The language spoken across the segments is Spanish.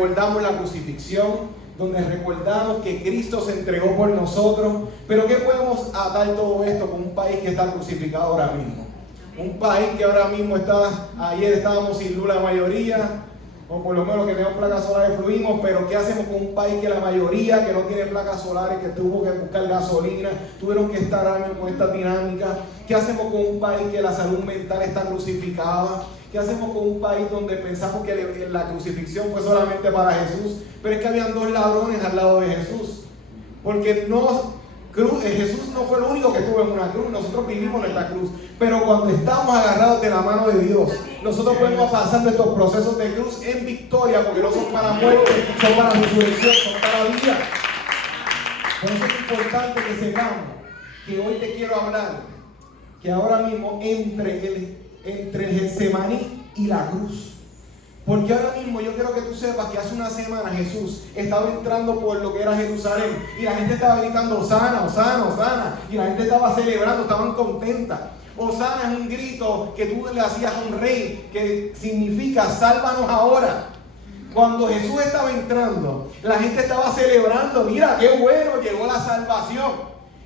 recordamos la crucifixión, donde recordamos que Cristo se entregó por nosotros. Pero ¿qué podemos atar todo esto con un país que está crucificado ahora mismo? Un país que ahora mismo está, ayer estábamos sin luz la mayoría, o por lo menos que tenemos placas solares fluimos, pero ¿qué hacemos con un país que la mayoría que no tiene placas solares, que tuvo que buscar gasolina, tuvieron que estar ahora mismo con esta dinámica? ¿Qué hacemos con un país que la salud mental está crucificada? ¿Qué hacemos con un país donde pensamos que la crucifixión fue solamente para Jesús? Pero es que habían dos ladrones al lado de Jesús. Porque Jesús no fue el único que estuvo en una cruz, nosotros vivimos nuestra cruz. Pero cuando estamos agarrados de la mano de Dios, nosotros podemos pasar estos procesos de cruz en victoria, porque no son para muerte, son para resurrección, son para vida. Por eso es importante que sepamos que hoy te quiero hablar que ahora mismo entre Getsemaní y la cruz. Porque ahora mismo yo quiero que tú sepas que hace una semana Jesús estaba entrando por lo que era Jerusalén y la gente estaba gritando Hosana, Hosana, Hosana, y la gente estaba celebrando, estaban contentas. Hosana es un grito que tú le hacías a un rey, que significa sálvanos ahora. Cuando Jesús estaba entrando, la gente estaba celebrando, mira qué bueno, llegó la salvación.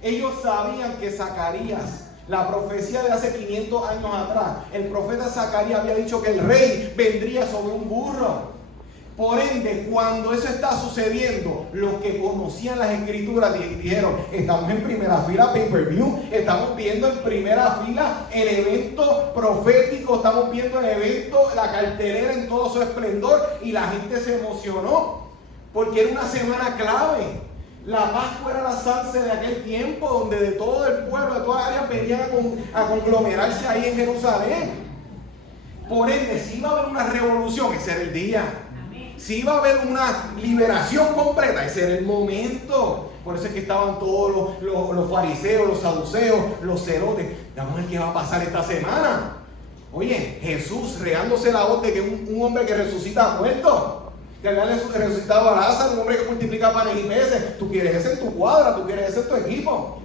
Ellos sabían que Zacarías, la profecía de hace 500 años atrás, el profeta Zacarías había dicho que el rey vendría sobre un burro. Por ende, cuando eso está sucediendo, los que conocían las escrituras dijeron, estamos en primera fila pay-per-view, estamos viendo en primera fila el evento profético, estamos viendo el evento, la cartelera en todo su esplendor, y la gente se emocionó, porque era una semana clave. La Pascua era la salsa de aquel tiempo, donde de todo el pueblo, de todas áreas, venían a conglomerarse ahí en Jerusalén. Por ende, si iba a haber una revolución, ese era el día. Si iba a haber una liberación completa, ese era el momento. Por eso es que estaban todos los fariseos, los saduceos, los celotes. Vamos a ver qué va a pasar esta semana. Oye, Jesús regándose la voz de que un hombre que resucita muerto, que había resucitado a Lázaro, un hombre que multiplica panes y peces. Tú quieres ese en tu cuadra, tú quieres ese en tu equipo.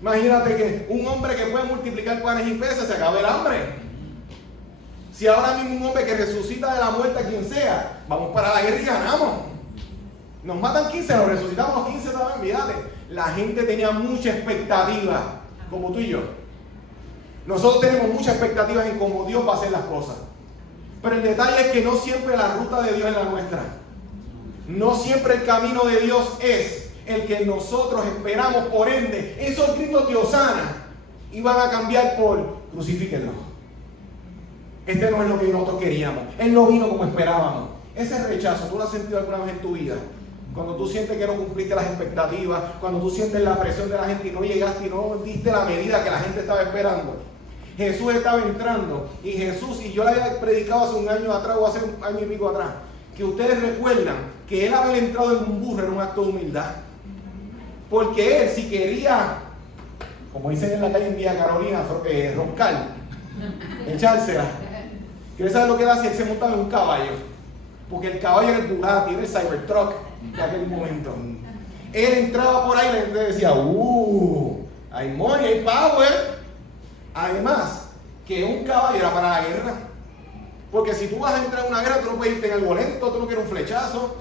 Imagínate que un hombre que puede multiplicar panes y peces, se acaba el hambre. Si ahora mismo un hombre que resucita de la muerte a quien sea, vamos para la guerra y ganamos. Nos matan 15, nos resucitamos los 15 también, fíjate. La gente tenía mucha expectativa, como tú y yo. Nosotros tenemos muchas expectativas en cómo Dios va a hacer las cosas. Pero el detalle es que no siempre la ruta de Dios es la nuestra. No siempre el camino de Dios es el que nosotros esperamos. Por ende, esos gritos de Hosana iban a cambiar por crucifíquenlo. Este no es lo que nosotros queríamos. Él no vino como esperábamos. Ese rechazo, ¿tú lo has sentido alguna vez en tu vida? Cuando tú sientes que no cumpliste las expectativas, cuando tú sientes la presión de la gente y no llegaste y no diste la medida que la gente estaba esperando. Jesús estaba entrando y Jesús, y yo le había predicado hace un año atrás o hace un año y pico atrás, que ustedes recuerdan que él haber entrado en un burro era un acto de humildad. Porque él, si quería, como dicen en la calle en Villa Carolina, roncar, echársela. ¿Quieres saber lo que él hacía? Él se montaba en un caballo. Porque el caballo era el Bugatti, era el Cybertruck de aquel momento. Él entraba por ahí y la gente decía, hay money, hay power. Además, que un caballo era para la guerra. Porque si tú vas a entrar en una guerra, tú no puedes irte en algo lento, tú no quieres un flechazo.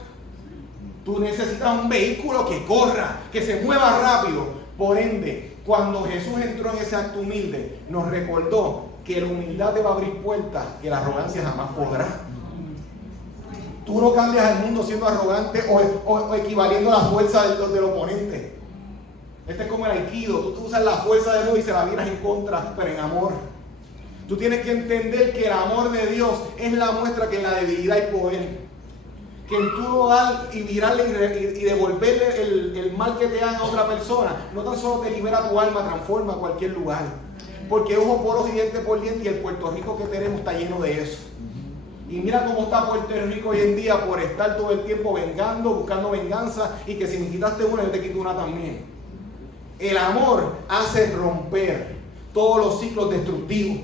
Tú necesitas un vehículo que corra, que se mueva rápido. Por ende, cuando Jesús entró en ese acto humilde, nos recordó que la humildad te va a abrir puertas que la arrogancia jamás podrá. Tú no cambias al mundo siendo arrogante o equivaliendo a la fuerza del oponente. Este es como el aikido, tú usas la fuerza de Dios y se la miras en contra, pero en amor. Tú tienes que entender que el amor de Dios es la muestra que en la debilidad hay poder. Que en tú dar y virarle y devolverle el mal que te haga a otra persona, no tan solo te libera tu alma, transforma cualquier lugar. Porque ojo por ojo y diente por diente, y el Puerto Rico que tenemos está lleno de eso. Y mira cómo está Puerto Rico hoy en día por estar todo el tiempo vengando, buscando venganza, y que si me quitaste una, yo te quito una también. El amor hace romper todos los ciclos destructivos.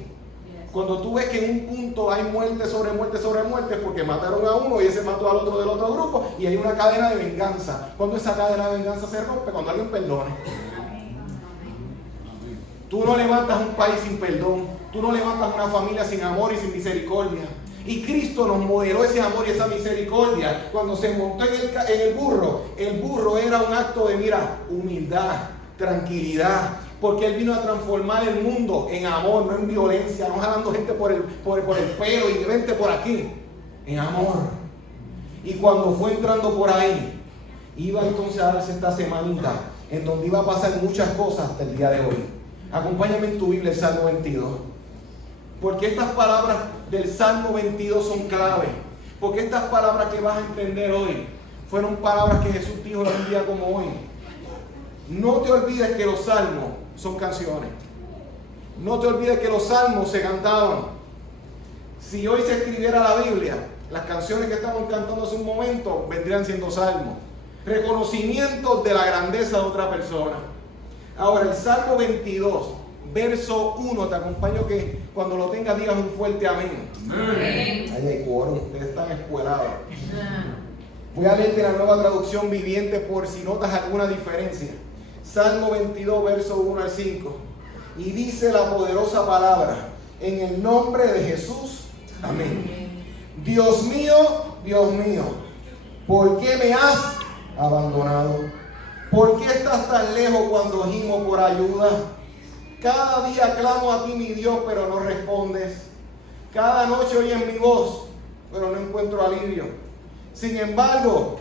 Cuando tú ves que en un punto hay muerte sobre muerte sobre muerte, porque mataron a uno y ese mató al otro del otro grupo, y hay una cadena de venganza. Cuando esa cadena de venganza se rompe, cuando alguien perdone. Tú no levantas un país sin perdón. Tú no levantas una familia sin amor y sin misericordia. Y Cristo nos modeló ese amor y esa misericordia. Cuando se montó en el burro era un acto de, humildad, tranquilidad. Porque Él vino a transformar el mundo en amor, no en violencia, no jalando gente por el pelo y vente por aquí. En amor. Y cuando fue entrando por ahí, iba entonces a darse esta semanita en donde iba a pasar muchas cosas hasta el día de hoy. Acompáñame en tu Biblia, el Salmo 22. Porque estas palabras del Salmo 22 son clave. Porque estas palabras que vas a entender hoy fueron palabras que Jesús dijo en un día como hoy. No te olvides que los salmos son canciones. No te olvides que los salmos se cantaban. Si hoy se escribiera la Biblia, las canciones que estamos cantando hace un momento vendrían siendo salmos. Reconocimientos de la grandeza de otra persona. Ahora, el Salmo 22, verso 1, te acompaño que cuando lo tengas digas un fuerte amén. Amén. Ahí hay quórum, ustedes están escuelados. Voy a leerte la Nueva Traducción Viviente por si notas alguna diferencia. Salmo 22, verso 1 al 5. Y dice la poderosa palabra: en el nombre de Jesús, amén. Dios mío, ¿por qué me has abandonado? ¿Por qué estás tan lejos cuando gimo por ayuda? Cada día clamo a ti, mi Dios, pero no respondes. Cada noche oyes mi voz, pero no encuentro alivio. Sin embargo,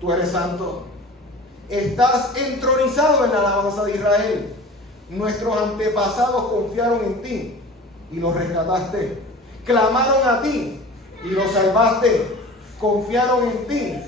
tú eres santo. Estás entronizado en la alabanza de Israel. Nuestros antepasados confiaron en ti y los rescataste. Clamaron a ti y los salvaste. Confiaron en ti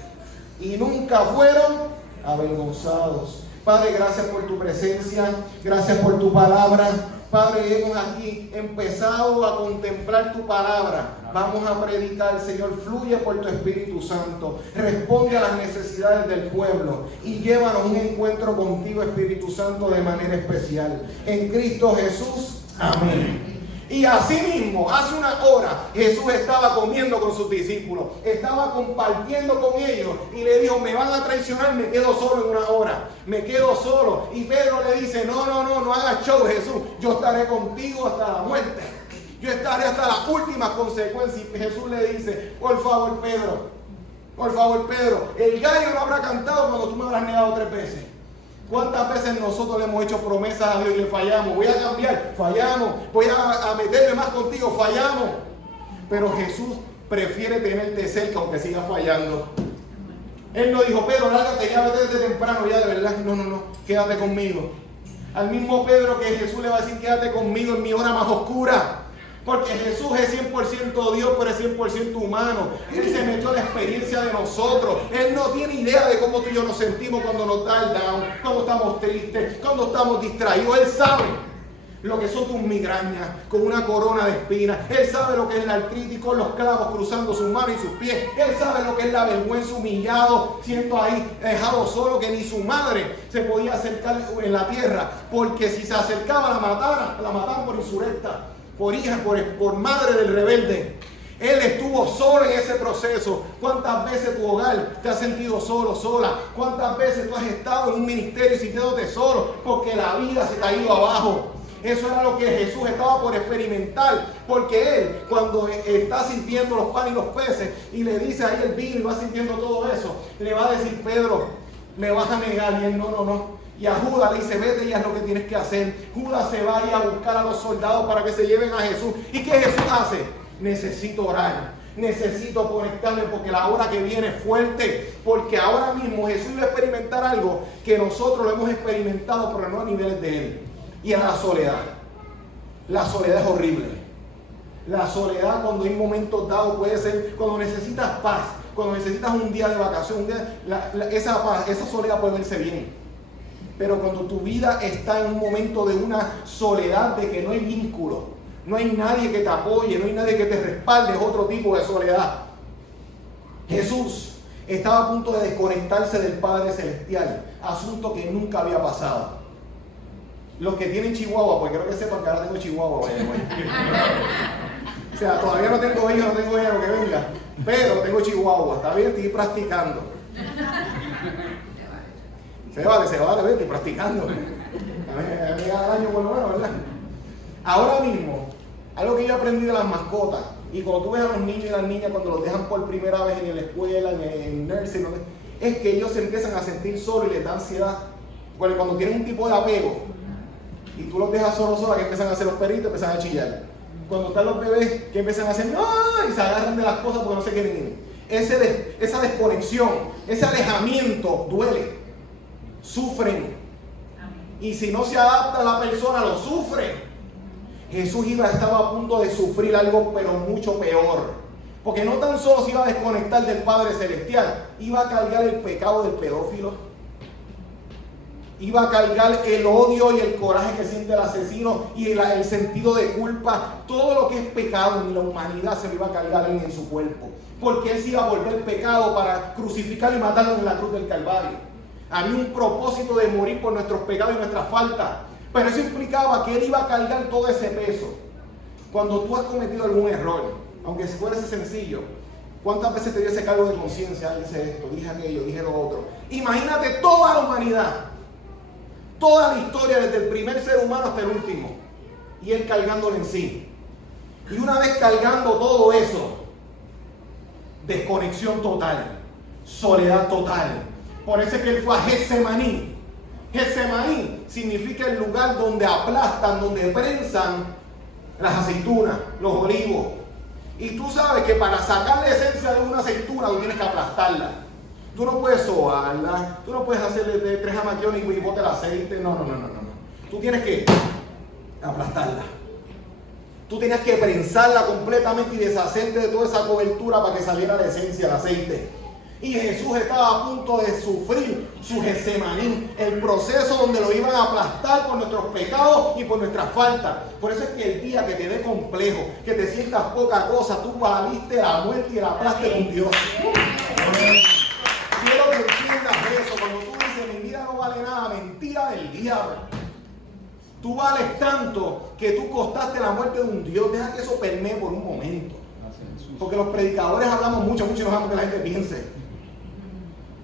y nunca fueron avergonzados. Padre, gracias por tu presencia, gracias por tu palabra. Padre, hemos aquí empezado a contemplar tu palabra. Vamos a predicar, Señor, fluye por tu Espíritu Santo. Responde a las necesidades del pueblo y llévanos un encuentro contigo, Espíritu Santo, de manera especial. En Cristo Jesús, amén. Y así mismo, hace una hora, Jesús estaba comiendo con sus discípulos, estaba compartiendo con ellos y le dijo: me van a traicionar, me quedo solo en una hora, me quedo solo. Y Pedro le dice: no hagas show, Jesús, yo estaré contigo hasta la muerte, yo estaré hasta las últimas consecuencias. Y Jesús le dice: por favor, Pedro, el gallo no habrá cantado cuando tú me habrás negado 3 veces. ¿Cuántas veces nosotros le hemos hecho promesas a Dios y le fallamos? Voy a cambiar, fallamos. Voy a meterme más contigo, fallamos. Pero Jesús prefiere tenerte cerca aunque siga fallando. Él no dijo: Pedro, lárgate, ya vete desde temprano, ya de verdad. No, quédate conmigo. Al mismo Pedro que Jesús le va a decir: quédate conmigo en mi hora más oscura. Porque Jesús es 100% Dios, pero es 100% humano. Él se metió en la experiencia de nosotros. Él no tiene idea de cómo tú y yo nos sentimos cuando nos da el down, cuando estamos tristes, cuando estamos distraídos. Él sabe lo que son tus migrañas con una corona de espinas. Él sabe lo que es la artritis con los clavos cruzando sus manos y sus pies. Él sabe lo que es la vergüenza, humillado, siendo ahí dejado solo, que ni su madre se podía acercar en la tierra, porque si se acercaba la mataban por insurrecta, por hija, por madre del rebelde. Él estuvo solo en ese proceso. ¿Cuántas veces tu hogar te has sentido solo, sola? ¿Cuántas veces tú has estado en un ministerio sintiéndote solo porque la vida se te ha ido abajo? Eso era lo que Jesús estaba por experimentar, porque Él, cuando está sintiendo los panes y los peces y le dice ahí el vino y va sintiendo todo eso, le va a decir: Pedro, me vas a negar. Y él no. Y a Judas le dice: vete y haz lo que tienes que hacer. Judas se va a buscar a los soldados para que se lleven a Jesús. ¿Y qué Jesús hace? Necesito orar, necesito conectarme, porque la hora que viene es fuerte. Porque ahora mismo Jesús iba a experimentar algo que nosotros lo hemos experimentado, pero no a niveles de Él. Y era la soledad. La soledad es horrible. La soledad, cuando hay momentos dados, puede ser cuando necesitas paz, cuando necesitas un día de vacación, esa paz, esa soledad puede verse bien. Pero cuando tu vida está en un momento de una soledad, de que no hay vínculo, no hay nadie que te apoye, no hay nadie que te respalde, es otro tipo de soledad. Jesús estaba a punto de desconectarse del Padre Celestial, asunto que nunca había pasado. Los que tienen Chihuahua, pues creo que sepan que ahora tengo Chihuahua. O sea, todavía no tengo hijos, no tengo hijos que venga, pero tengo Chihuahua, está bien, estoy practicando. Se vale, estoy practicando. A mí cada año por lo menos, ¿verdad? Ahora mismo, algo que yo aprendí de las mascotas, Y cuando tú ves a los niños y las niñas cuando los dejan por primera vez en la escuela, en nursery, es que ellos se empiezan a sentir solos y les da ansiedad. Porque cuando tienen un tipo de apego y tú los dejas solos, que empiezan a hacer los perritos, empiezan a chillar. Cuando están los bebés, que empiezan a hacer ¡ay! Y se agarran de las cosas porque no se quieren ir. Esa desconexión, ese alejamiento duele, sufren. Y si no se adapta a la persona, lo sufre. Jesús estaba a punto de sufrir algo, pero mucho peor. Porque no tan solo se iba a desconectar del Padre Celestial, iba a cargar el pecado del pedófilo. Iba a cargar el odio y el coraje que siente el asesino y el sentido de culpa. Todo lo que es pecado en la humanidad se lo iba a cargar en su cuerpo. Porque él se iba a volver pecado para crucificarlo y matarlo en la cruz del Calvario. Había un propósito de morir por nuestros pecados y nuestras faltas. Pero eso implicaba que él iba a cargar todo ese peso. Cuando tú has cometido algún error, aunque fuera ese sencillo, ¿cuántas veces te dio ese cargo de conciencia? Hice esto, dije aquello, dije lo otro. Imagínate toda la humanidad. Toda la historia, desde el primer ser humano hasta el último. Y él cargándolo en sí. Y una vez cargando todo eso, desconexión total, soledad total. Por eso es que él fue a Getsemaní. Getsemaní significa el lugar donde aplastan, donde prensan las aceitunas, los olivos. Y tú sabes que para sacar la esencia de una aceituna, tú tienes que aplastarla. Tú no puedes sobarla, tú no puedes hacerle de 3 jamaquiones y bote el aceite. No. Tú tienes que aplastarla. Tú tenías que prensarla completamente y deshacerte de toda esa cobertura para que saliera la esencia del aceite. Y Jesús estaba a punto de sufrir su Getsemaní, el proceso donde lo iban a aplastar por nuestros pecados y por nuestras faltas. Por eso es que el día que te dé complejo, que te sientas poca cosa, tú valiste la muerte y el aplaste con Dios. Quiero que entiendas eso. Cuando tú dices mi vida no vale nada, mentira del diablo. Tú vales tanto que tú costaste la muerte de un Dios. Deja que eso permee por un momento. Porque los predicadores hablamos mucho y no dejamos que la gente piense.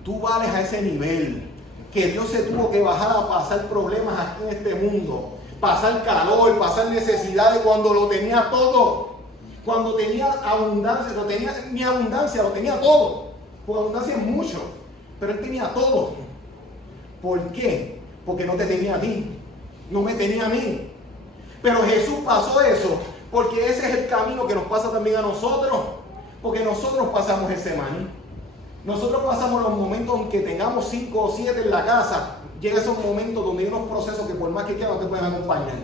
Tú vales a ese nivel. Que Dios se tuvo que bajar a pasar problemas aquí en este mundo. Pasar calor, pasar necesidades cuando lo tenía todo. Cuando tenía abundancia, lo tenía todo. Porque abundancia es mucho, pero él tenía todo. ¿Por qué? Porque no te tenía a ti, no me tenía a mí. Pero Jesús pasó eso, porque ese es el camino que nos pasa también a nosotros. Porque nosotros pasamos ese Getsemaní. Nosotros pasamos los momentos en que tengamos 5 o 7 en la casa. Llega esos momentos donde hay unos procesos que por más que quieran no te pueden acompañar.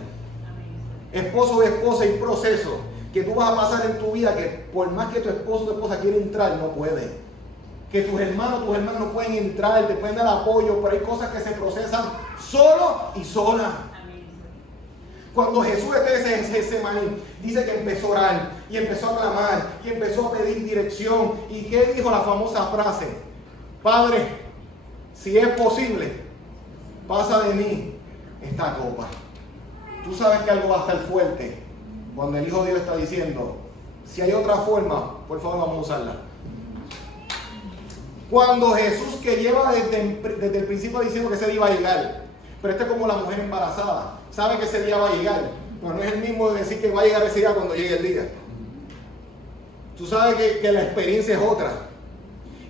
Esposo o esposa, hay procesos que tú vas a pasar en tu vida que por más que tu esposo o tu esposa quiera entrar, no puede. Que tus hermanos no pueden entrar, te pueden dar apoyo, pero hay cosas que se procesan solo y sola. Cuando Jesús está en Getsemaní, dice que empezó a orar, y empezó a clamar, y empezó a pedir dirección. ¿Y qué dijo la famosa frase? Padre, si es posible, pasa de mí esta copa. Tú sabes que algo va a estar fuerte cuando el Hijo de Dios está diciendo, si hay otra forma, por favor vamos a usarla. Cuando Jesús, que lleva desde el principio diciendo que ese día iba a llegar, pero este es como la mujer embarazada, sabe que ese día va a llegar, pero no es el mismo de decir que va a llegar ese día cuando llegue el día. Tú sabes que la experiencia es otra.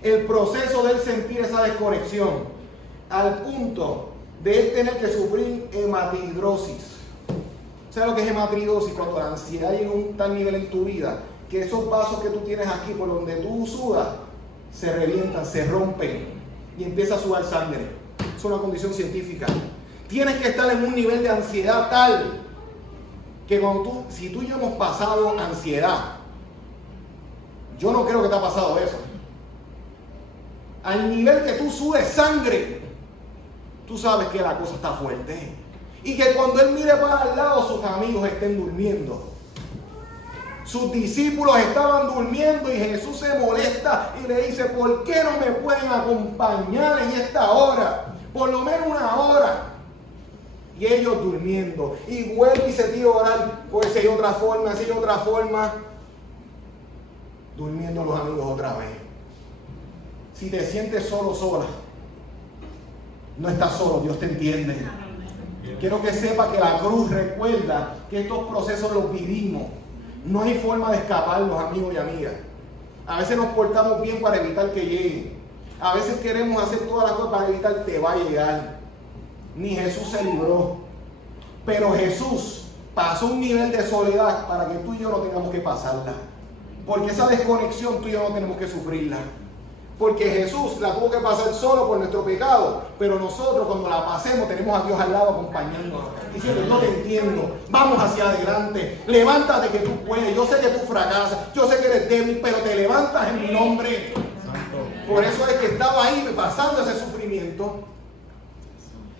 El proceso de él sentir esa desconexión, al punto de él tener que sufrir hematidrosis. ¿Sabes lo que es hematidrosis? Cuando la ansiedad llega a un tal nivel en tu vida, que esos vasos que tú tienes aquí, por donde tú sudas, se revientan, se rompen y empieza a sudar sangre. Es una condición científica. Tienes que estar en un nivel de ansiedad tal que si tú y yo hemos pasado ansiedad, yo no creo que te ha pasado eso. Al nivel que tú sudes sangre, tú sabes que la cosa está fuerte. Y que cuando él mire para al lado, sus amigos estén durmiendo. Sus discípulos estaban durmiendo y Jesús se molesta y le dice, ¿por qué no me pueden acompañar en esta hora? Por lo menos una hora. Y ellos durmiendo. Y vuelve y se tira a orar. Pues si hay otra forma. Durmiendo los amigos otra vez. Si te sientes solo, sola, no estás solo, Dios te entiende. Quiero que sepa que la cruz recuerda que estos procesos los vivimos. No hay forma de escaparlos, amigos y amigas. A veces nos portamos bien para evitar que llegue. A veces queremos hacer todas las cosas para evitar que va a llegar. Ni Jesús se libró. Pero Jesús pasó un nivel de soledad para que tú y yo no tengamos que pasarla. Porque esa desconexión tú y yo no tenemos que sufrirla. Porque Jesús la tuvo que pasar solo por nuestro pecado. Pero nosotros cuando la pasemos tenemos a Dios al lado acompañándonos. Diciendo, yo te entiendo, vamos hacia adelante, levántate que tú puedes. Yo sé que tú fracasas, yo sé que eres débil, pero te levantas en mi nombre. Por eso es que estaba ahí pasando ese sufrimiento.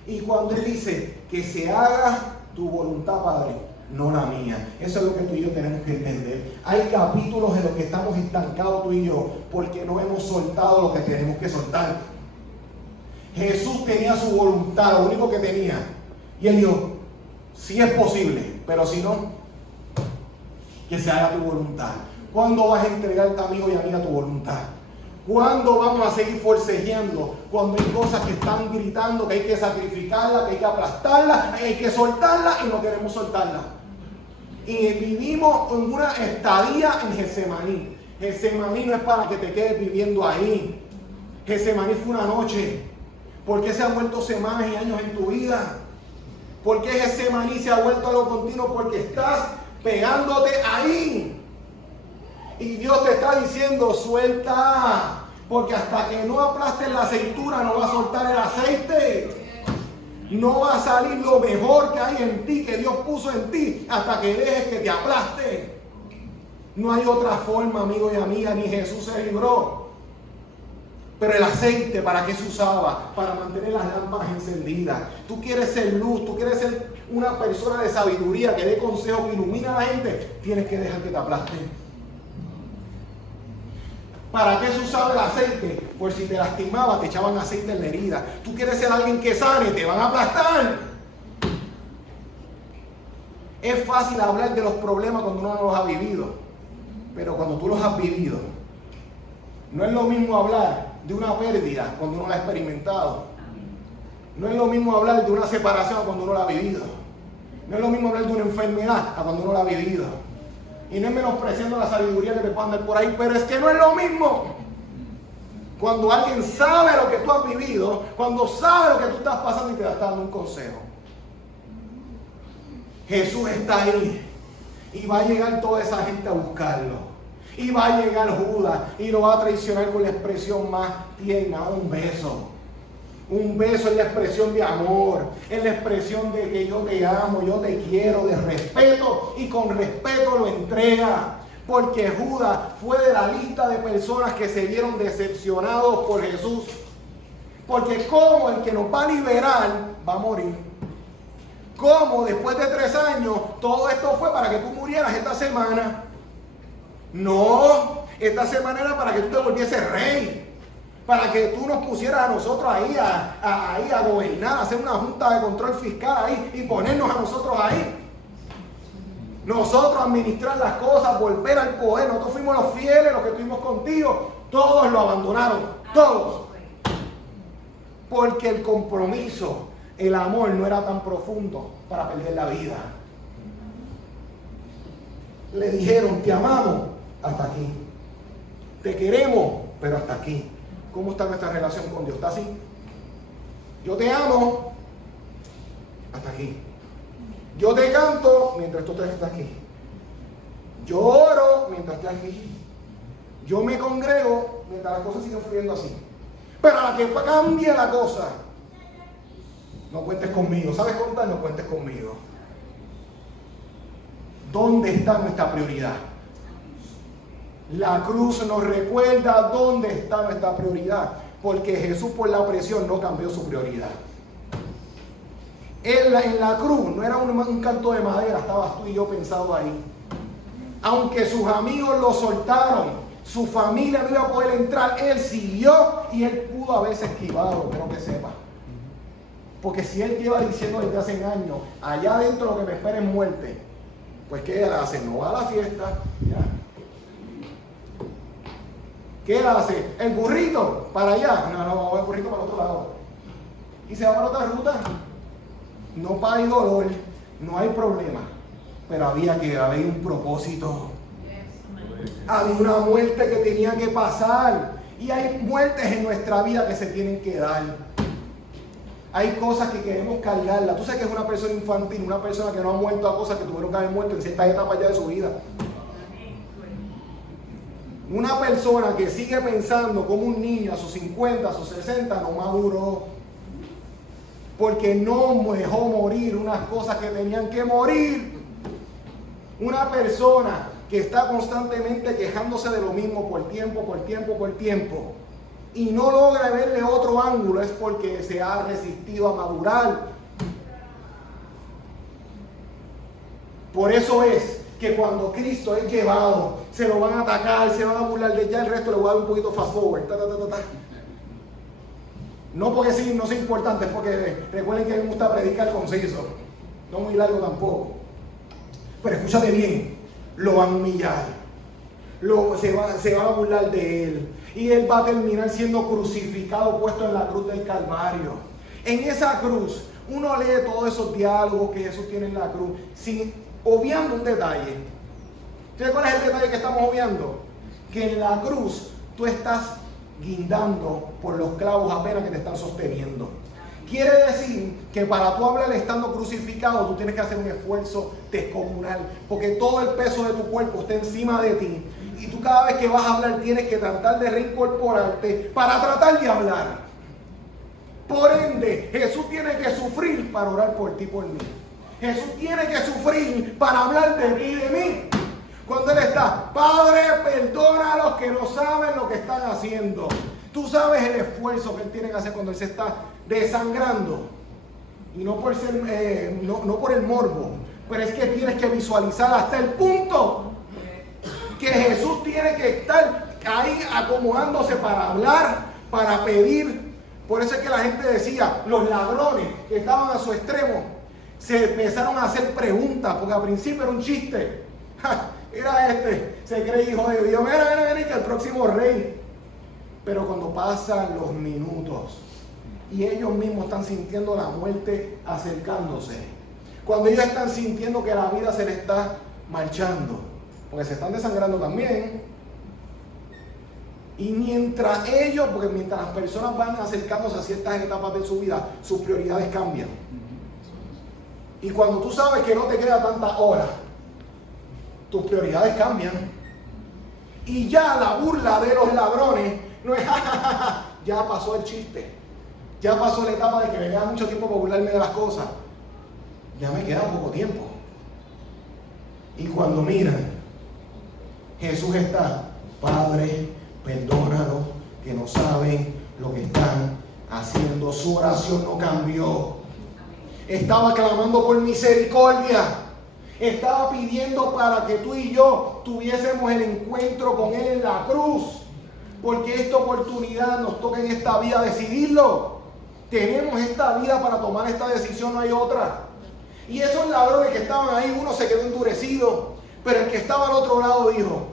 Y cuando Él dice que se haga tu voluntad, Padre, no la mía. Eso es lo que tú y yo tenemos que entender. Hay capítulos en los que estamos estancados tú y yo porque no hemos soltado lo que tenemos que soltar. Jesús tenía su voluntad, lo único que tenía. Y Él dijo, si es posible, pero si no, que se haga tu voluntad. ¿Cuándo vas a entregarte, amigo y amiga, tu voluntad? ¿Cuándo vamos a seguir forcejeando? Cuando hay cosas que están gritando que hay que sacrificarlas, que hay que aplastarlas, hay que soltarlas y no queremos soltarlas. Y vivimos en una estadía en Getsemaní. Getsemaní no es para que te quedes viviendo ahí. Getsemaní fue una noche. ¿Por qué se han vuelto semanas y años en tu vida? ¿Por qué Getsemaní se ha vuelto algo continuo? Porque estás pegándote ahí. Y Dios te está diciendo, suelta. Porque hasta que no aplastes la aceitura no va a soltar el aceite. No va a salir lo mejor que hay en ti, que Dios puso en ti, hasta que dejes que te aplaste. No hay otra forma, amigo y amiga, ni Jesús se libró. Pero el aceite, ¿para qué se usaba? Para mantener las lámparas encendidas. Tú quieres ser luz, tú quieres ser una persona de sabiduría que dé consejo, que ilumina a la gente, tienes que dejar que te aplaste. ¿Para qué se usaba el aceite? Pues si te lastimaba, te echaban aceite en la herida. Tú quieres ser alguien que sane, te van a aplastar. Es fácil hablar de los problemas cuando uno no los ha vivido. Pero cuando tú los has vivido, no es lo mismo hablar de una pérdida cuando uno la ha experimentado. No es lo mismo hablar de una separación cuando uno la ha vivido. No es lo mismo hablar de una enfermedad a cuando uno la ha vivido. Y no es menospreciando la sabiduría que te puedan dar por ahí, pero es que no es lo mismo. Cuando alguien sabe lo que tú has vivido, cuando sabe lo que tú estás pasando y te está dando un consejo. Jesús está ahí y va a llegar toda esa gente a buscarlo. Y va a llegar Judas y lo va a traicionar con la expresión más tierna, un beso. Un beso es la expresión de amor, es la expresión de que yo te amo, yo te quiero, de respeto, y con respeto lo entrega. Porque Judas fue de la lista de personas que se vieron decepcionados por Jesús. Porque como el que nos va a liberar va a morir. Como después de 3 años todo esto fue para que tú murieras esta semana. No, esta semana era para que tú te volvieses rey. Para que tú nos pusieras a nosotros ahí a gobernar, a hacer una junta de control fiscal ahí y ponernos a nosotros ahí. Nosotros administrar las cosas, volver al poder. Nosotros fuimos los fieles, los que estuvimos contigo. Todos lo abandonaron, todos. Porque el compromiso, el amor no era tan profundo para perder la vida. Le dijeron, te amamos hasta aquí. Te queremos, pero hasta aquí. ¿Cómo está nuestra relación con Dios? ¿Está así? Yo te amo hasta aquí. Yo te canto mientras tú estás aquí. Yo oro mientras estás aquí. Yo me congrego mientras las cosas siguen fluyendo así. Pero a la que cambie la cosa, no cuentes conmigo. ¿Sabes contar? No cuentes conmigo. ¿Dónde está nuestra prioridad? La cruz nos recuerda dónde está nuestra prioridad, porque Jesús por la presión no cambió su prioridad. En la cruz no era un canto de madera, estabas tú y yo pensado ahí. Aunque sus amigos lo soltaron, su familia no iba a poder entrar, él siguió y él pudo haberse esquivado, pero que sepa. Porque si él lleva diciendo desde hace años, allá adentro lo que me espera es muerte, pues ¿qué él hace? No va a la fiesta, ya. ¿Qué él hace? El burrito para allá. No, el burrito para el otro lado. Y se va para otra ruta. No hay dolor, no hay problema. pero había un propósito. Había una muerte que tenía que pasar. Y hay muertes en nuestra vida que se tienen que dar. Hay cosas que queremos cargarlas. Tú sabes que es una persona infantil, una persona que no ha muerto a cosas que tuvieron que haber muerto en ciertas etapas ya de su vida. Una persona que sigue pensando como un niño a sus 50, a sus 60, no maduró. Porque no dejó morir unas cosas que tenían que morir. Una persona que está constantemente quejándose de lo mismo por tiempo, y no logra verle otro ángulo, es porque se ha resistido a madurar. Por eso es que cuando Cristo es llevado, se lo van a atacar, se van a burlar de ya, el resto le voy a dar un poquito fast forward. No porque sí, no sea importante, es porque recuerden que a mí me gusta predicar conciso, no muy largo tampoco. Pero escúchate bien, lo van a humillar, se van a burlar de él, y él va a terminar siendo crucificado, puesto en la cruz del Calvario. En esa cruz, uno lee todos esos diálogos que Jesús tiene en la cruz, obviando un detalle. ¿Ustedes cuál es el detalle que estamos obviando? Que en la cruz tú estás guindando por los clavos apenas que te están sosteniendo. Quiere decir que para tú hablar estando crucificado, tú tienes que hacer un esfuerzo descomunal, porque todo el peso de tu cuerpo está encima de ti, y tú cada vez que vas a hablar tienes que tratar de reincorporarte para tratar de hablar. Por ende, Jesús tiene que sufrir para orar por ti y por mí. Jesús tiene que sufrir para hablar de mí y de mí. Cuando Él está, Padre, perdona a los que no saben lo que están haciendo. Tú sabes el esfuerzo que Él tiene que hacer cuando Él se está desangrando. Y no por el morbo, pero es que tienes que visualizar hasta el punto que Jesús tiene que estar ahí acomodándose para hablar, para pedir. Por eso es que la gente decía, los ladrones que estaban a su extremo, se empezaron a hacer preguntas, porque al principio era un chiste. Era se cree hijo de Dios, mira, que el próximo rey. Pero cuando pasan los minutos y ellos mismos están sintiendo la muerte acercándose, cuando ellos están sintiendo que la vida se les está marchando, porque se están desangrando también, y mientras las personas van acercándose a ciertas etapas de su vida, sus prioridades cambian. Y cuando tú sabes que no te queda tantas horas, tus prioridades cambian. Y ya la burla de los ladrones no es ya pasó el chiste, ya pasó la etapa de que me queda mucho tiempo para burlarme de las cosas, ya me queda poco tiempo. Y cuando miran, Jesús está, Padre, perdónalos que no saben lo que están haciendo. Su oración no cambió. Estaba clamando por misericordia. Estaba pidiendo para que tú y yo tuviésemos el encuentro con Él en la cruz. Porque esta oportunidad nos toca en esta vida decidirlo. Tenemos esta vida para tomar esta decisión, no hay otra. Y esos ladrones que estaban ahí, uno se quedó endurecido, pero el que estaba al otro lado dijo,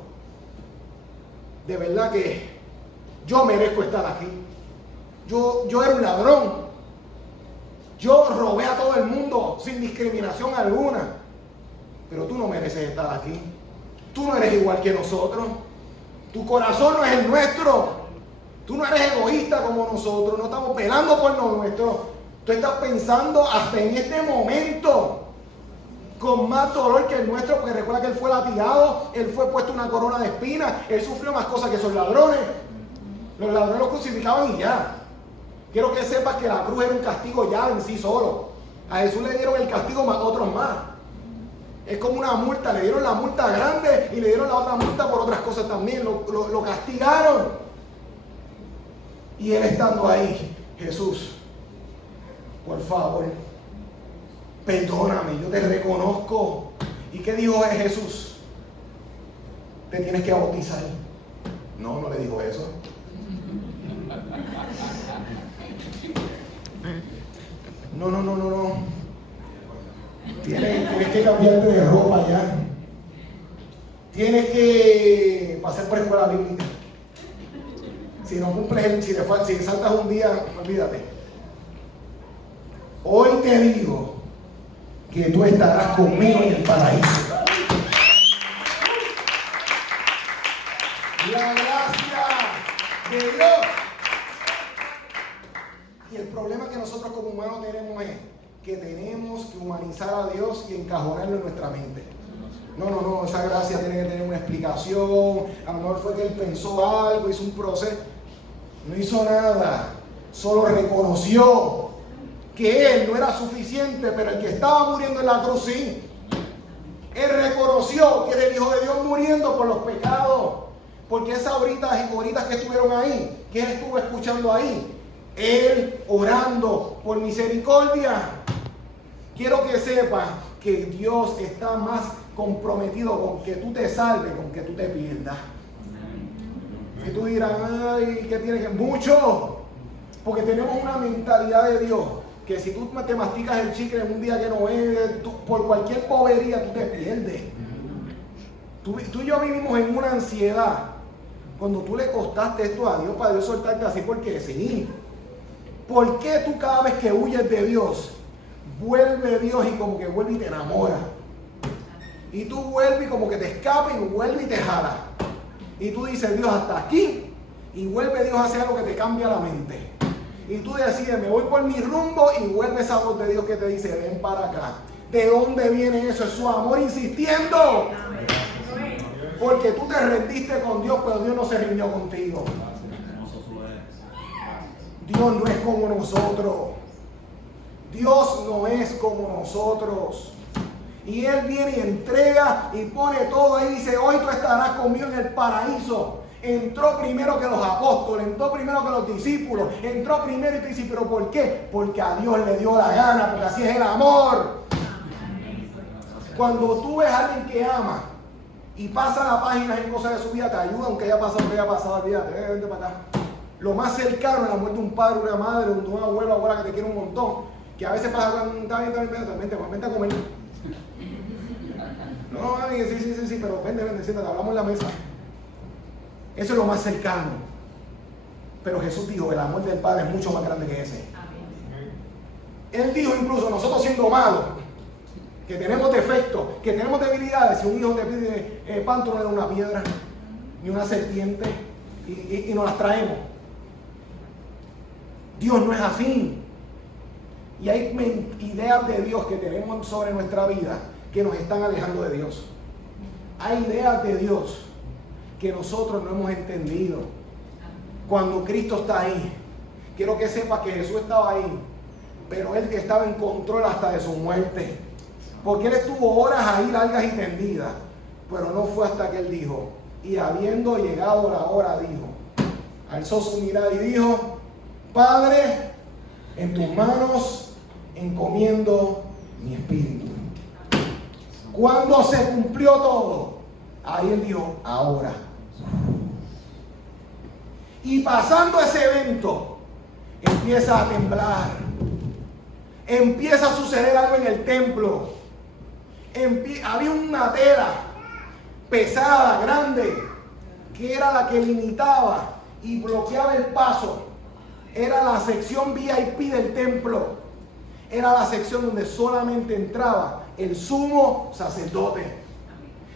de verdad que yo merezco estar aquí. Yo era un ladrón. Yo robé a todo el mundo sin discriminación alguna. Pero tú no mereces estar aquí. Tú no eres igual que nosotros. Tu corazón no es el nuestro. Tú no eres egoísta como nosotros. No estamos pelando por lo nuestro. Tú estás pensando hasta en este momento con más dolor que el nuestro, porque recuerda que Él fue latigado, Él fue puesto una corona de espinas, Él sufrió más cosas que esos ladrones. Los ladrones lo crucificaban y ya. Quiero que sepas que la cruz era un castigo ya en sí solo. A Jesús le dieron el castigo más otros más. Es como una multa, le dieron la multa grande y le dieron la otra multa por otras cosas también. Lo castigaron. Y Él estando ahí, Jesús, por favor, perdóname, yo te reconozco. ¿Y qué dijo Jesús? Te tienes que bautizar. No, no le dijo eso. No. Tienes que cambiarte de ropa ya. Tienes que pasar por escuela bíblica. Si no cumples, si saltas un día, olvídate. Hoy te digo que tú estarás conmigo en el paraíso. La gracia de Dios. Y el problema que nosotros como humanos tenemos es que tenemos que humanizar a Dios y encajonarlo en nuestra mente. No, esa gracia tiene que tener una explicación. A lo mejor fue que él pensó algo, hizo un proceso. No hizo nada, solo reconoció que él no era suficiente, pero el que estaba muriendo en la cruz sí. Él reconoció que era el Hijo de Dios muriendo por los pecados. Porque esas horitas que estuvieron ahí, que él estuvo escuchando ahí, él orando por misericordia. Quiero que sepas que Dios está más comprometido con que tú te salves, con que tú te pierdas. Y tú dirás, ay, ¿qué tiene que? Mucho. Porque tenemos una mentalidad de Dios, que si tú te masticas el chicle en un día que no es, por cualquier bobería tú te pierdes. Tú y yo vivimos en una ansiedad. Cuando tú le costaste esto a Dios, para Dios soltarte así, porque sí. ¿Por qué tú cada vez que huyes de Dios, vuelve Dios y como que vuelve y te enamora? Y tú vuelves y como que te escapa y vuelve y te jala. Y tú dices, Dios, hasta aquí. Y vuelve Dios a hacer algo que te cambia la mente. Y tú decides, me voy por mi rumbo, y vuelve esa voz de Dios que te dice, ven para acá. ¿De dónde viene eso? Es su amor insistiendo. Porque tú te rendiste con Dios, pero Dios no se rindió contigo. Dios no es como nosotros. Dios no es como nosotros. Y Él viene y entrega y pone todo ahí y dice, hoy tú estarás conmigo en el paraíso. Entró primero que los apóstoles, entró primero que los discípulos, entró primero y te dice, ¿pero por qué? Porque a Dios le dio la gana, porque así es el amor. Cuando tú ves a alguien que ama y pasa la página en cosas de su vida, te ayuda, aunque haya pasado lo que haya pasado, olvídate, vente para acá. Lo más cercano es la muerte de un padre, una madre, de un abuelo, abuela que te quiere un montón, que a veces pasa, vente a comer. No, sí, pero vente, siéntate, hablamos en la mesa. Eso es lo más cercano. Pero Jesús dijo, el amor del Padre es mucho más grande que ese. Él dijo incluso, nosotros siendo malos, que tenemos defectos, que tenemos debilidades, si un hijo te pide pan, tú no le das una piedra, ni una serpiente, y nos las traemos. Dios no es así. Y hay ideas de Dios que tenemos sobre nuestra vida que nos están alejando de Dios. Hay ideas de Dios que nosotros no hemos entendido. Cuando Cristo está ahí, quiero que sepas que Jesús estaba ahí, pero Él estaba en control hasta de su muerte. Porque Él estuvo horas ahí largas y tendidas, pero no fue hasta que Él dijo, y habiendo llegado la hora, dijo, alzó su mirada y dijo, Padre, en tus manos encomiendo mi espíritu. Cuando se cumplió todo, ahí Él dijo, ahora. Y pasando ese evento, empieza a temblar. Empieza a suceder algo en el templo. Había una tela pesada, grande, que era la que limitaba y bloqueaba el paso. Era la sección VIP del templo. Era la sección donde solamente entraba el sumo sacerdote.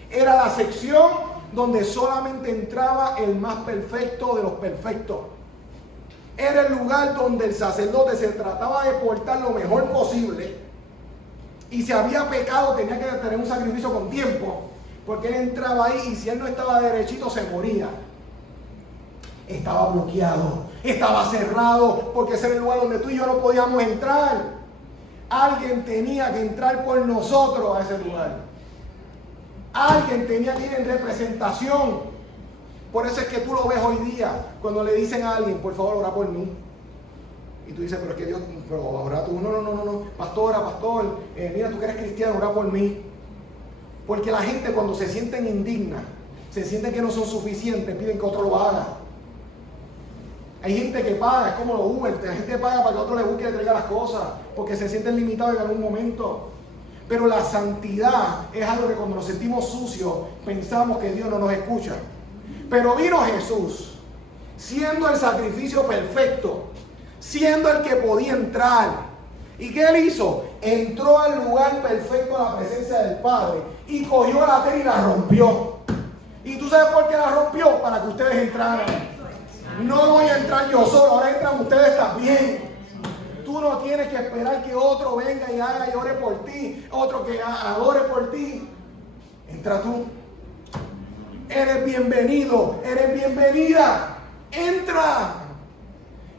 Era la sección donde solamente entraba el más perfecto de los perfectos. Era el lugar donde el sacerdote se trataba de portar lo mejor posible. Y si había pecado tenía que tener un sacrificio con tiempo. Porque él entraba ahí y si él no estaba derechito se moría. Estaba bloqueado, estaba cerrado, porque ese era el lugar donde tú y yo no podíamos entrar. Alguien tenía que entrar por nosotros a ese lugar. Alguien tenía que ir en representación. Por eso es que tú lo ves hoy día, cuando le dicen a alguien, por favor, ora por mí. Y tú dices, pero es que Dios, pero ora tú. No, pastora, pastor, mira, tú que eres cristiano, ora por mí. Porque la gente cuando se sienten indignas, se sienten que no son suficientes, piden que otro lo haga. Hay gente que paga, es como los Uber, la gente paga para que otro le busque y le traiga las cosas, porque se sienten limitados en algún momento. Pero la santidad es algo que cuando nos sentimos sucios, pensamos que Dios no nos escucha. Pero vino Jesús, siendo el sacrificio perfecto, siendo el que podía entrar, ¿Y qué él hizo? Entró al lugar perfecto a la presencia del Padre y cogió la tela y la rompió. ¿Y tú sabes por qué la rompió? Para que ustedes entraran. No voy a entrar yo solo, ahora entran ustedes también. Tú no tienes que esperar que otro venga y haga y ore por ti, otro que adore por ti. Entra tú. Eres bienvenido, eres bienvenida. Entra.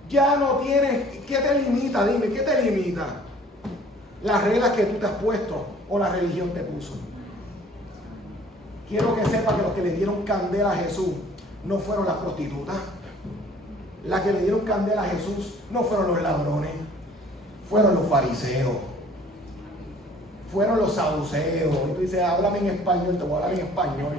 Ya no tienes. ¿Qué te limita? Dime, ¿qué te limita? Las reglas que tú te has puesto o la religión te puso. Quiero que sepas que los que le dieron candela a Jesús no fueron las prostitutas. Las que le dieron candela a Jesús no fueron los ladrones, fueron los fariseos, fueron los saduceos. Y tú dices, háblame en español, te voy a hablar en español.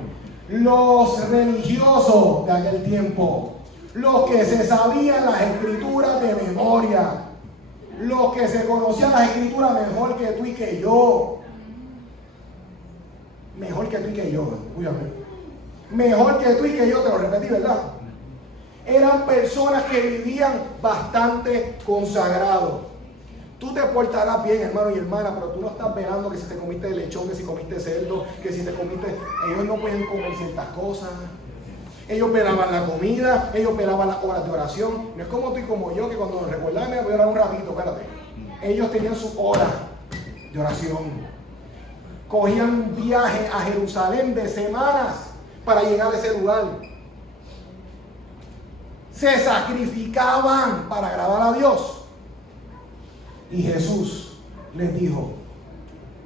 Los religiosos de aquel tiempo, los que se sabían las escrituras de memoria, los que se conocían las escrituras mejor que tú y que yo. Mejor que tú y que yo, escúchame. Mejor que tú y que yo, te lo repetí, ¿verdad? Eran personas que vivían bastante consagrados. Tú te portarás bien, hermano y hermana, pero tú no estás velando que si te comiste lechón, que si comiste cerdo, que si te comiste... Ellos no pueden comer ciertas cosas. Ellos velaban la comida, ellos velaban las horas de oración. No es como tú y como yo, que cuando nos recuerdan, me voy a orar un ratito, espérate. Ellos tenían sus horas de oración. Cogían viaje a Jerusalén de semanas para llegar a ese lugar. Se sacrificaban para agradar a Dios. Y Jesús les dijo,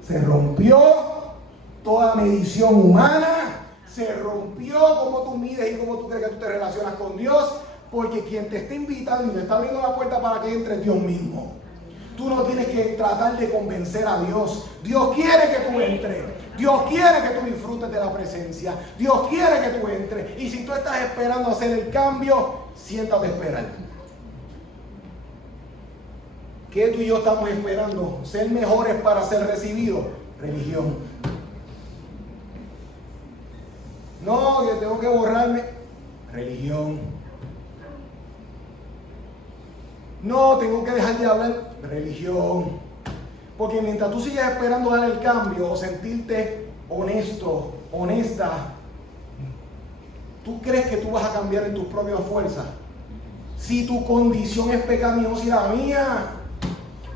se rompió toda medición humana, se rompió cómo tú mides y cómo tú crees que tú te relacionas con Dios, porque quien te está invitando y te está abriendo la puerta para que entre es Dios mismo. Tú no tienes que tratar de convencer a Dios. Dios quiere que tú entres. Dios quiere que tú disfrutes de la presencia. Dios quiere que tú entres. Y si tú estás esperando hacer el cambio, siéntate a esperar. ¿Qué tú y yo estamos esperando? ¿Ser mejores para ser recibidos? Religión. No, que tengo que borrarme. Religión. No, tengo que dejar de hablar. Religión. Porque mientras tú sigues esperando dar el cambio o sentirte honesto, honesta, ¿tú crees que tú vas a cambiar en tus propias fuerzas? Si tu condición es pecaminosa y la mía,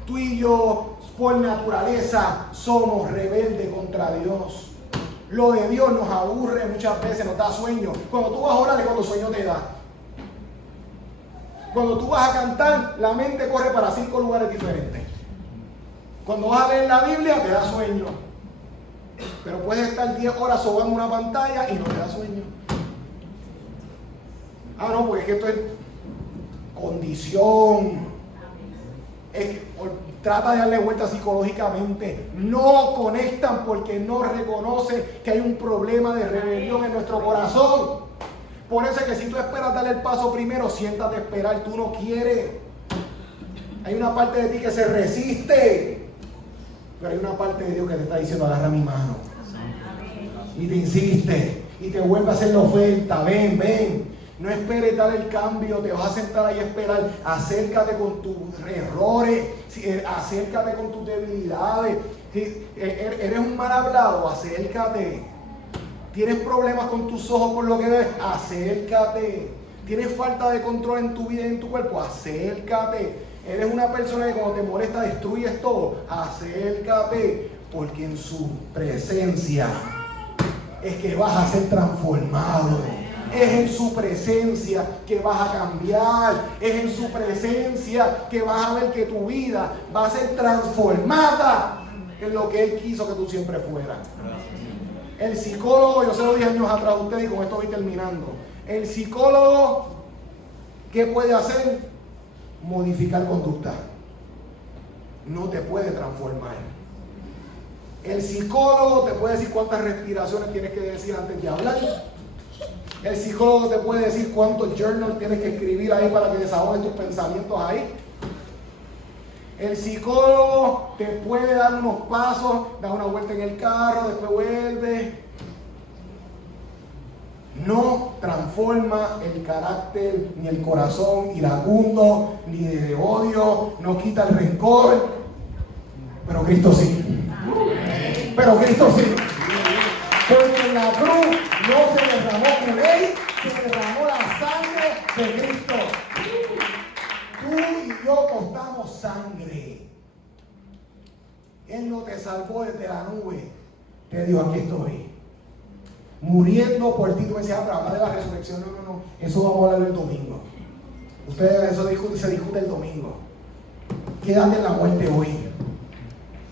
tú y yo por naturaleza somos rebeldes contra Dios. Lo de Dios nos aburre muchas veces, nos da sueño. Cuando tú vas a orar es cuando sueño te da. Cuando tú vas a cantar, la mente corre para 5 lugares diferentes. Cuando vas a leer la Biblia, te da sueño. Pero puedes estar 10 horas sobando una pantalla y no te da sueño. Ah, no, porque es que esto es condición. Trata de darle vuelta psicológicamente. No conectan porque no reconocen que hay un problema de rebelión en nuestro corazón. Por eso es que si tú esperas darle el paso primero, siéntate a esperar. Tú no quieres. Hay una parte de ti que se resiste. Pero hay una parte de Dios que te está diciendo, agarra mi mano. Y te insiste. Y te vuelve a hacer la oferta. Ven, ven. No esperes dar el cambio. Te vas a sentar ahí a esperar. Acércate con tus errores. Acércate con tus debilidades. Si eres un mal hablado, acércate. ¿Tienes problemas con tus ojos por lo que ves? Acércate. ¿Tienes falta de control en tu vida y en tu cuerpo? Acércate. ¿Eres una persona que cuando te molesta destruyes todo? Acércate. Porque en su presencia es que vas a ser transformado. Es en su presencia que vas a cambiar. Es en su presencia que vas a ver que tu vida va a ser transformada en lo que Él quiso que tú siempre fueras. El psicólogo, yo se lo dije años atrás a usted y con esto voy terminando. El psicólogo, ¿qué puede hacer? Modificar conducta. No te puede transformar. El psicólogo te puede decir cuántas respiraciones tienes que decir antes de hablar. El psicólogo te puede decir cuántos journals tienes que escribir ahí para que desahogues tus pensamientos ahí. El psicólogo te puede dar unos pasos, dar una vuelta en el carro, después vuelve. No transforma el carácter, ni el corazón iracundo, ni de odio, no quita el rencor. Pero Cristo sí. Pero Cristo sí. Porque en la cruz no se derramó tu ley, se derramó la sangre de Cristo. Tú y yo costamos sangre. Él no te salvó desde la nube. Te dijo, aquí estoy. Muriendo por ti. Tú me decías, pero habla de la resurrección. No. Eso vamos a hablar el domingo. Ustedes, eso se discute el domingo. Quédate en la muerte hoy.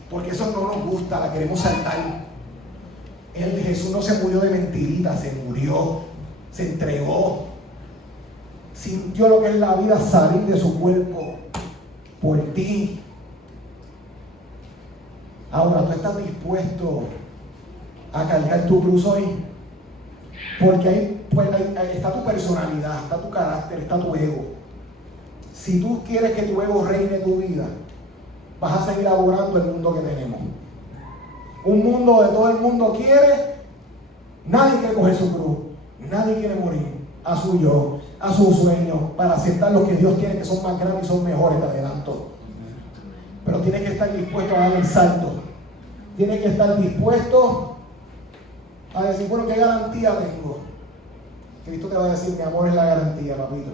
Porque eso no nos gusta, la queremos saltar. Jesús no se murió de mentiritas, se murió, se entregó. Sintió lo que es la vida salir de su cuerpo por ti. Ahora, ¿tú estás dispuesto a cargar tu cruz hoy? Porque ahí está tu personalidad, está tu carácter, está tu ego. Si tú quieres que tu ego reine tu vida, vas a seguir laborando el mundo que tenemos. Un mundo donde todo el mundo quiere, nadie quiere coger su cruz, nadie quiere morir a su yo, a su sueño, para aceptar lo que Dios quiere, que son más grandes y son mejores, te adelanto. Pero tienes que estar dispuesto a dar el salto. Tienes que estar dispuesto a decir, bueno, ¿qué garantía tengo? Cristo te va a decir, mi amor es la garantía, papito.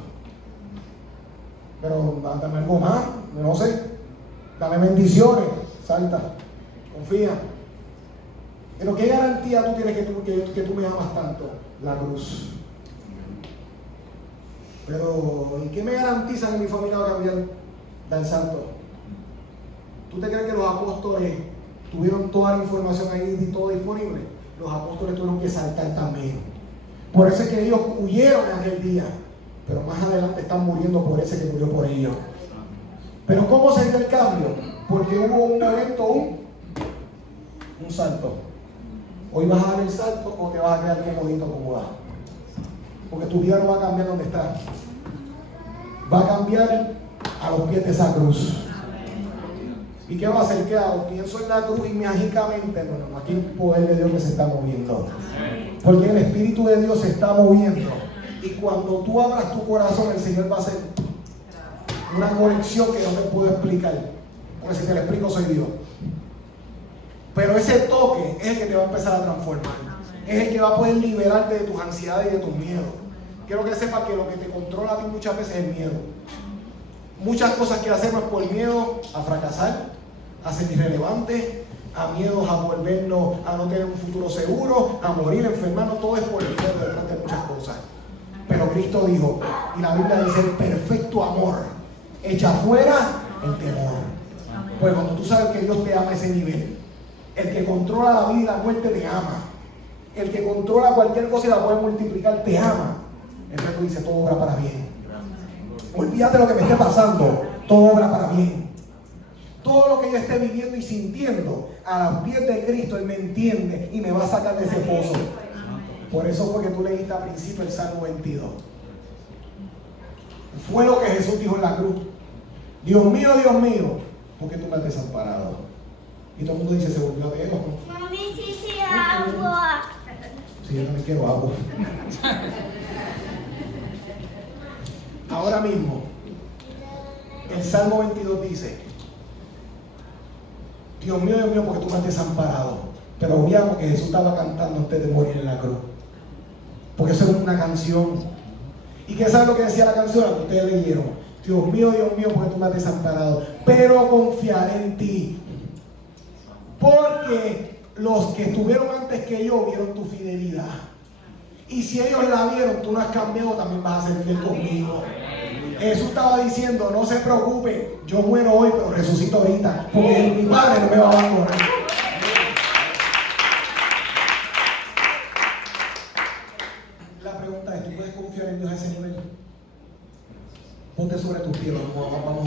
Pero dame algo más, no sé. Dame bendiciones, salta, confía. Pero ¿qué garantía tú tienes que tú me amas tanto? La cruz. Pero ¿y qué me garantiza que mi familia va a cambiar? Da el salto. ¿Tú te crees que los apóstoles tuvieron toda la información ahí y todo disponible? Los apóstoles tuvieron que saltar también. Por eso es que ellos huyeron aquel día. Pero más adelante están muriendo por ese que murió por ellos. Pero ¿cómo se dio el cambio? Porque hubo un evento, un salto. Hoy vas a dar el salto o te vas a quedar comodito, cómoda. Porque tu vida no va a cambiar donde está. Va a cambiar a los pies de esa cruz. ¿Y qué va a hacer? ¿Qué hago? Pienso en la cruz y mágicamente, no, aquí hay un poder de Dios que se está moviendo. Porque el Espíritu de Dios se está moviendo. Y cuando tú abras tu corazón, el Señor va a hacer una conexión que no te puedo explicar. Porque si te lo explico, soy Dios. Pero ese toque es el que te va a empezar a transformar. Es el que va a poder liberarte de tus ansiedades y de tus miedos. Quiero que sepas que lo que te controla a ti muchas veces es el miedo. Muchas cosas que hacemos por miedo a fracasar, a ser irrelevantes, a miedos a volvernos a no tener un futuro seguro, a morir, enfermarnos. Todo es por el miedo detrás de muchas cosas. Pero Cristo dijo, y la Biblia dice, el perfecto amor echa fuera el temor. Pues cuando tú sabes que Dios te ama a ese nivel, el que controla la vida y la muerte te ama. El que controla cualquier cosa y la puede multiplicar te ama. Entonces tú dices, todo obra para bien. Olvídate lo que me esté pasando, todo obra para bien. Todo lo que yo esté viviendo y sintiendo, a los pies de Cristo, Él me entiende y me va a sacar de ese pozo. Por eso fue que tú leíste al principio el Salmo 22. Fue lo que Jesús dijo en la cruz. Dios mío, ¿por qué tú me has desamparado? Y todo el mundo dice, se volvió a ver. Mami, sí, agua. Sí, yo también quiero agua. Ahora mismo, el Salmo 22 dice, Dios mío, ¿por qué tú me has desamparado? Pero obviamos que Jesús estaba cantando antes de morir en la cruz. Porque eso es una canción. ¿Y qué sabe lo que decía la canción? Ustedes leyeron. Dios mío, ¿por qué tú me has desamparado? Pero confiaré en ti. Porque los que estuvieron antes que yo vieron tu fidelidad. Y si ellos la vieron, tú no has cambiado, también vas a ser fiel conmigo. Jesús estaba diciendo, no se preocupe, yo muero hoy, pero resucito ahorita. Porque mi Padre no me va a abandonar. La pregunta es, ¿tú puedes confiar en Dios a ese nivel? Ponte sobre tus pies, vamos